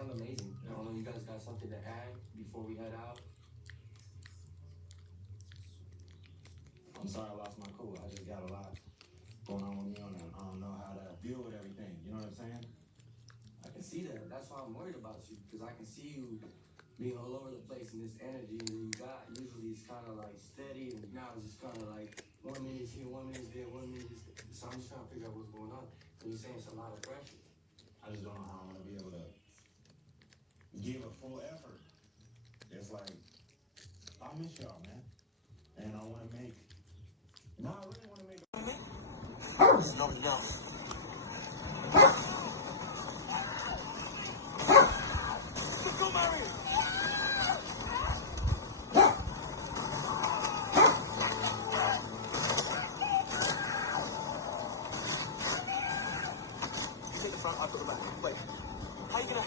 sound amazing. I don't know, you guys got something to add before we head out? I'm sorry I lost my cool. I just got a lot going on with me and I don't know how to deal with everything. You know what I'm saying? I can see that. That's why I'm worried about you, because I can see you being all over the place in this energy that you got. Usually it's kind of like steady, and now it's just kind of like 1 minute here, 1 minute there, 1 minute there. So I'm just trying to figure out what's going on. And you're saying it's a lot of pressure. I just don't know how I'm going to be able to give a full effort. It's like, I miss y'all, man. And I want to make, no, I really want to make. No. Go, Mary! You take the front, I'll go the back. Wait, how you gonna...